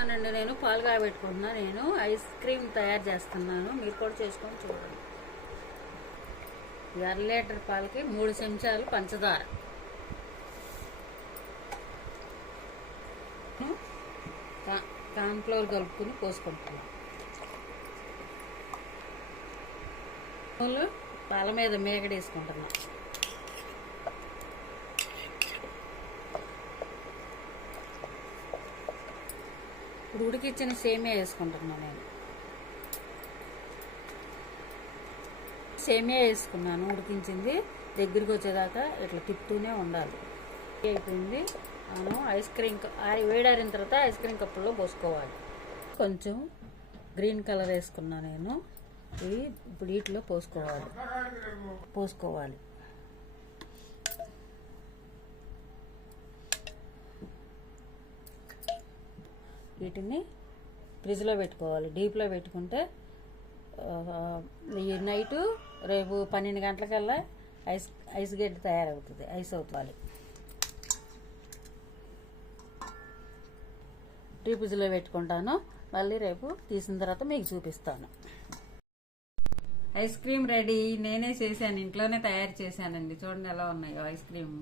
పెట్టుకున్నానండి. నేను పాలు కాబెట్టుకుంటున్నా. నేను ఐస్ క్రీమ్ తయారు చేస్తున్నాను. మీరు కూడా చేసుకొని చూడండి. 1 లీటర్ పాలకి 3 చెంచాలు పంచదార, కార్న్ఫ్లోర్ కలుపుకుని పోసుకుంటున్నాను. పాల మీద మేగడేసుకుంటున్నా. ఇప్పుడు ఉడికిచ్చిన సేమియా వేసుకుంటున్నాను. నేను సేమియా వేసుకున్నాను. ఉడికించింది దగ్గరికి వచ్చేదాకా ఇట్లా తిప్పుతూనే ఉండాలి. అయిపోయింది. మనం ఐస్ క్రీమ్ వేడారిన తర్వాత ఐస్ క్రీమ్ కప్పుల్లో పోసుకోవాలి. కొంచెం గ్రీన్ కలర్ వేసుకున్నాను నేను. ఇవి ఇప్పుడు వీటిలో పోసుకోవాలి. వీటిని ఫ్రిడ్జ్లో పెట్టుకోవాలి. డీప్లో పెట్టుకుంటే ఈ నైటు రేపు 12 గంటలకల్లా ఐస్ గడ్డ తయారవుతుంది. ఐస్ అవుతుంది. డీప్ ఫ్రిడ్జ్లో పెట్టుకుంటాను. మళ్ళీ రేపు తీసిన తర్వాత మీకు చూపిస్తాను. Ice cream ready. నేనే చేశాను, ఇంట్లోనే తయారు చేశానండి. చూడండి ఎలా ఉన్నాయో ఐస్ క్రీమ్.